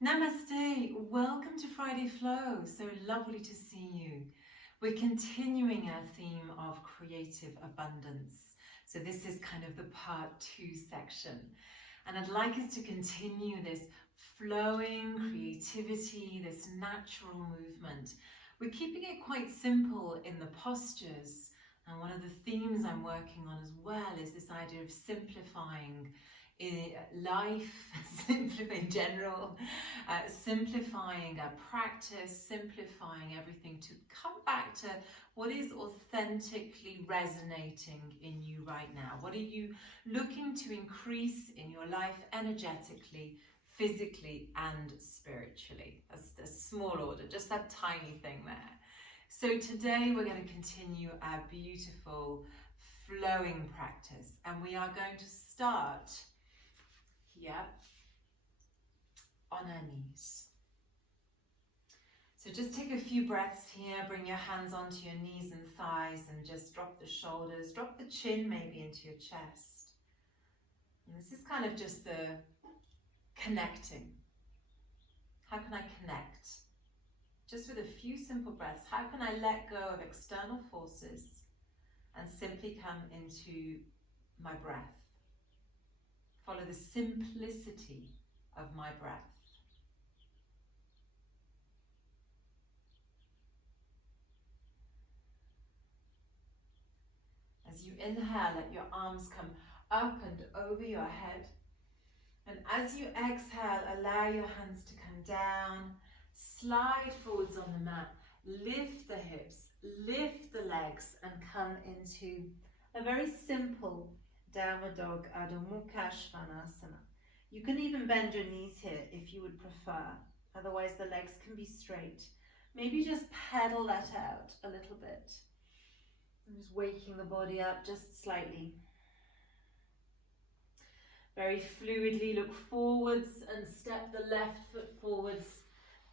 Namaste, welcome to Friday Flow. So lovely to see you. We're continuing our theme of creative abundance. So this is kind of the part 2 section. And I'd like us to continue this flowing creativity, this natural movement. We're keeping it quite simple in the postures. And one of the themes I'm working on as well is this idea of simplifying life, simplifying general, simplifying our practice, simplifying everything to come back to what is authentically resonating in you right now. What are you looking to increase in your life energetically, physically and spiritually? That's a small order, just that tiny thing there. So today we're going to continue our beautiful flowing practice, and we are going to start here on our knees. So just take a few breaths here, bring your hands onto your knees and thighs and just drop the shoulders, drop the chin maybe into your chest. And this is kind of just the connecting. How can I connect? Just with a few simple breaths, how can I let go of external forces and simply come into my breath? Follow the simplicity of my breath. As you inhale, let your arms come up and over your head. And as you exhale, allow your hands to come down, slide forwards on the mat, lift the hips, lift the legs, and come into a very simple Downward Dog, Adho Mukha Svanasana. You can even bend your knees here if you would prefer. Otherwise the legs can be straight. Maybe just pedal that out a little bit. I'm just waking the body up just slightly. Very fluidly look forwards and step the left foot forwards.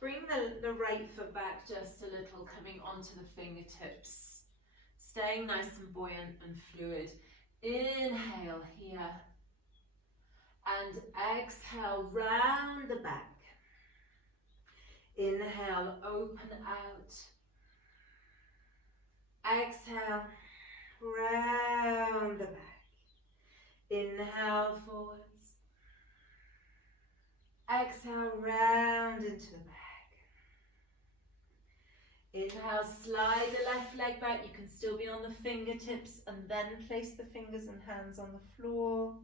Bring the right foot back just a little, coming onto the fingertips. Staying nice and buoyant and fluid. Inhale here and exhale round the back. Inhale, open out. Exhale, round the back. Inhale forwards. Exhale, round into the back. Inhale, slide the left leg back. You can still be on the fingertips and then place the fingers and hands on the floor.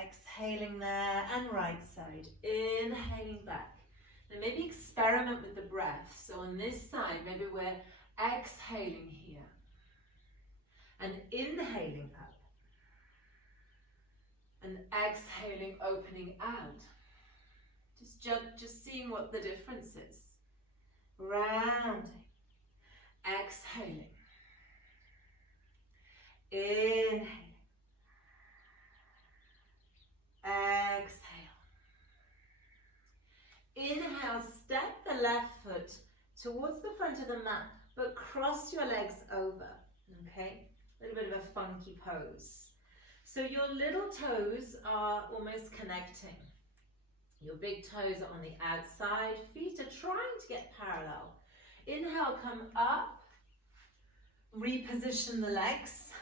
Exhaling there, and right side. Inhaling back. Now maybe experiment with the breath. So on this side, maybe we're exhaling here and inhaling up. And exhaling, opening out. Just seeing what the difference is. Rounding, exhaling, inhaling, exhale. Inhale, step the left foot towards the front of the mat, but cross your legs over, okay? A little bit of a funky pose. So your little toes are almost connecting. Your big toes are on the outside, feet are trying to get parallel. Inhale, come up, reposition the legs,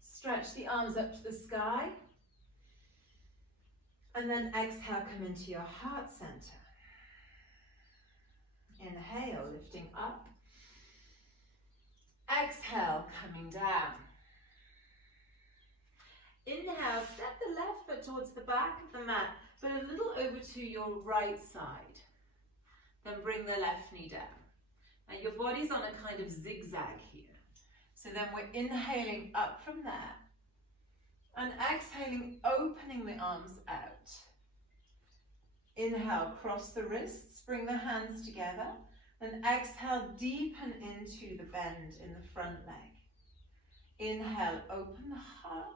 stretch the arms up to the sky, and then exhale, come into your heart center. Inhale, lifting up. Exhale, coming down. Inhale, step the left foot towards the back of the mat, but a little over to your right side. Then bring the left knee down. Now your body's on a kind of zigzag here. So then we're inhaling up from there. And exhaling, opening the arms out. Inhale, cross the wrists, bring the hands together. And exhale, deepen into the bend in the front leg. Inhale, open the heart.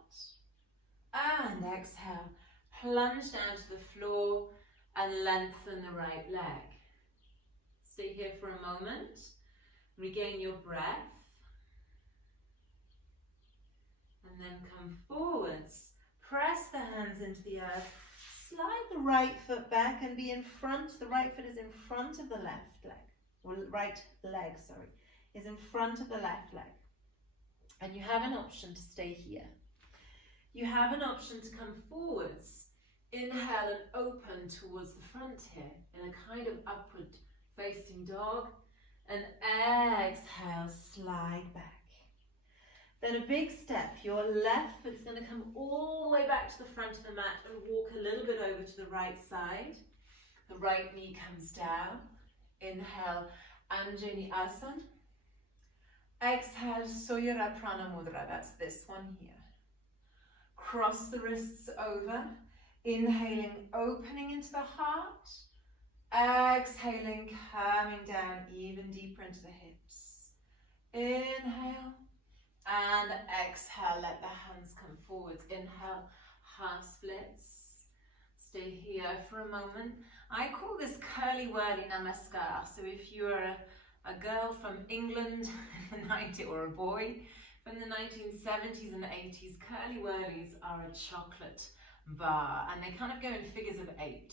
And exhale, plunge down to the floor and lengthen the right leg. Stay here for a moment. Regain your breath. And then come forwards. Press the hands into the earth. slide the right foot back and be in front. The right foot is in front of the left leg, or right leg, sorry, is in front of the left leg. And you have an option to stay here. You have an option to come forwards. Inhale and open towards the front here in a kind of upward facing dog. And exhale, slide back. Then a big step. Your left foot is going to come all the way back to the front of the mat and walk a little bit over to the right side. The right knee comes down. Inhale, Anjali Asana. Exhale, Surya Prana Mudra. That's this one here. Cross the wrists over. Inhaling, opening into the heart. Exhaling, coming down even deeper into the hips. Inhale and exhale, let the hands come forwards. Inhale, half splits. Stay here for a moment. I call this curly whirly namaskar. So if you're a girl from England in the 90s, or a boy from the 1970s and 80s, curly whirlies are a chocolate bar, and they kind of go in figures of 8.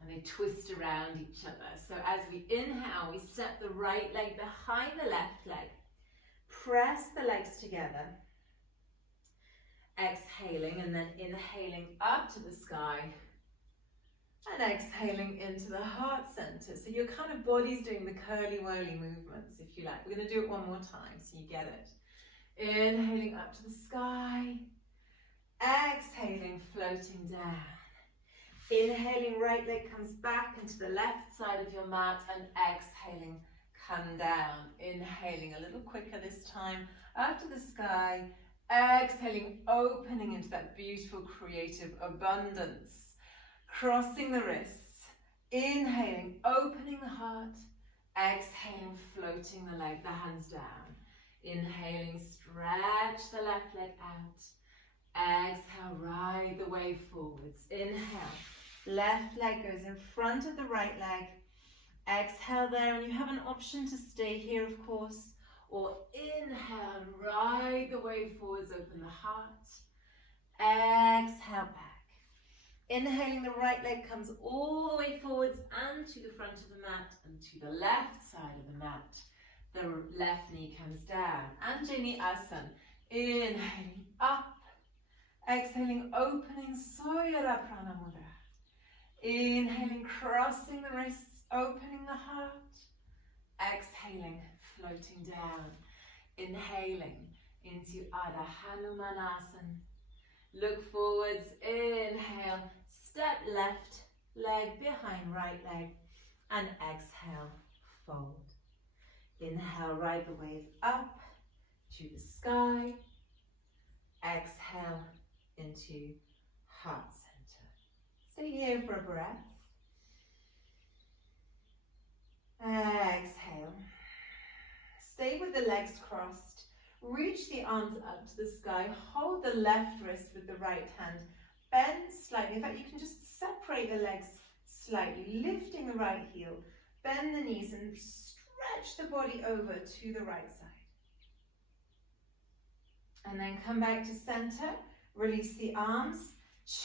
And they twist around each other. So as we inhale, we step the right leg behind the left leg. Press the legs together. Exhaling and then inhaling up to the sky. And exhaling into the heart center. So your kind of body's doing the curly-whirly movements, if you like. We're going to do it one more time so you get it. Inhaling up to the sky. Exhaling, floating down. Inhaling, right leg comes back into the left side of your mat, and exhaling, come down. Inhaling a little quicker this time, up to the sky. Exhaling, opening into that beautiful creative abundance. Crossing the wrists. Inhaling, opening the heart. Exhaling, floating the leg, the hands down. Inhaling, stretch the left leg out. Exhale, ride the wave forwards. Inhale. Left leg goes in front of the right leg. Exhale there, and you have an option to stay here, of course, or inhale and ride the wave forwards, open the heart. Exhale back. Inhaling, the right leg comes all the way forwards and to the front of the mat and to the left side of the mat. The left knee comes down. Anjali Asana. Inhaling up. Exhaling, opening Surya Prana Mudra. Inhaling, crossing the wrists, opening the heart. Exhaling, floating down. Inhaling into Adho Hanumanasana. Look forwards, inhale, step left leg behind right leg, and exhale, fold. Inhale, ride the wave up to the sky. Exhale into heart center. Stay here for a breath. Exhale. Stay with the legs crossed. Reach the arms up to the sky. Hold the left wrist with the right hand. Bend slightly. In fact, you can just separate the legs slightly, lifting the right heel. Bend the knees and stretch the body over to the right side. And then come back to center. Release the arms.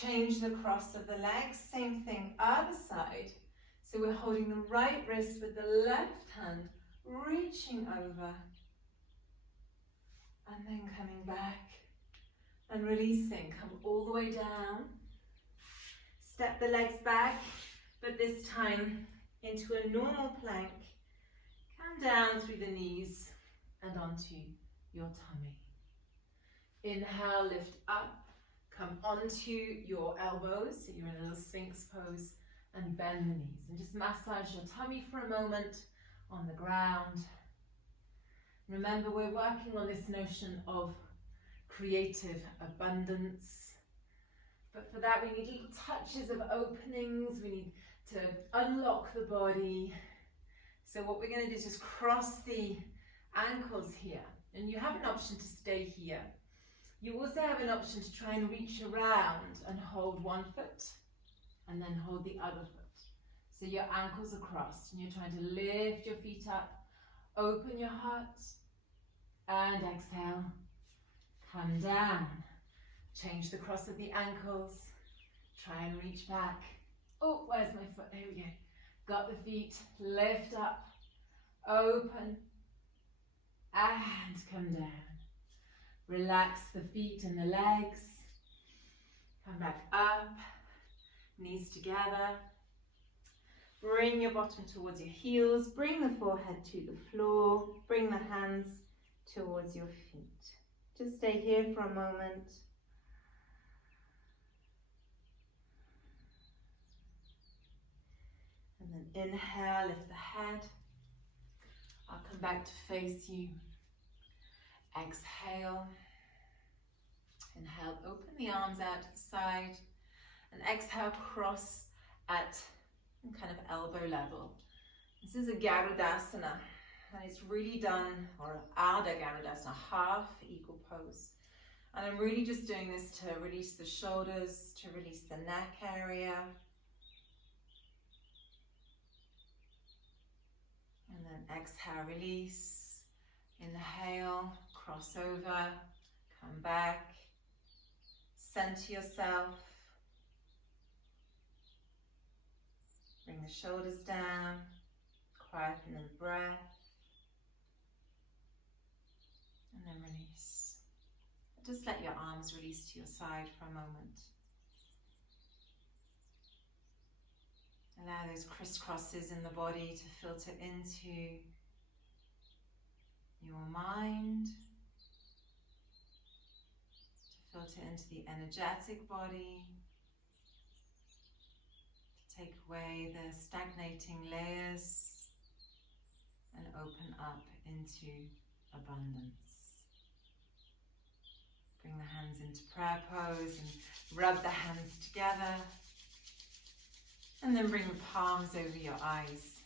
Change the cross of the legs. Same thing, other side. So we're holding the right wrist with the left hand, reaching over. And then coming back and releasing. Come all the way down. Step the legs back, but this time into a normal plank. Come down through the knees and onto your tummy. Inhale, lift up. Come onto your elbows, so you're in a little Sphinx pose, and bend the knees. And just massage your tummy for a moment on the ground. Remember, we're working on this notion of creative abundance. But for that, we need little touches of openings. We need to unlock the body. So what we're going to do is just cross the ankles here. And you have an option to stay here. You also have an option to try and reach around and hold one foot and then hold the other foot. So your ankles are crossed and you're trying to lift your feet up, open your heart, and exhale, come down. Change the cross of the ankles, Try and reach back. Oh, where's my foot? There we go. Got the feet, lift up, open, and come down. Relax the feet and the legs. Come back up, knees together. Bring your bottom towards your heels, bring the forehead to the floor, bring the hands towards your feet. Just stay here for a moment. And then inhale, lift the head. I'll come back to face you. Exhale. Inhale, open the arms out to the side. And exhale, cross at kind of elbow level. This is a Garudasana. And it's really done, or Ardha Garudasana, half equal pose. And I'm really just doing this to release the shoulders, to release the neck area. And then exhale, release. Inhale, cross over, come back. Center yourself. Bring the shoulders down. Quieten the breath. And then release. Just let your arms release to your side for a moment. Allow those crisscrosses in the body to filter into your mind, to filter into the energetic body, to take away the stagnating layers and open up into abundance. Bring the hands into prayer pose and rub the hands together. And then bring the palms over your eyes.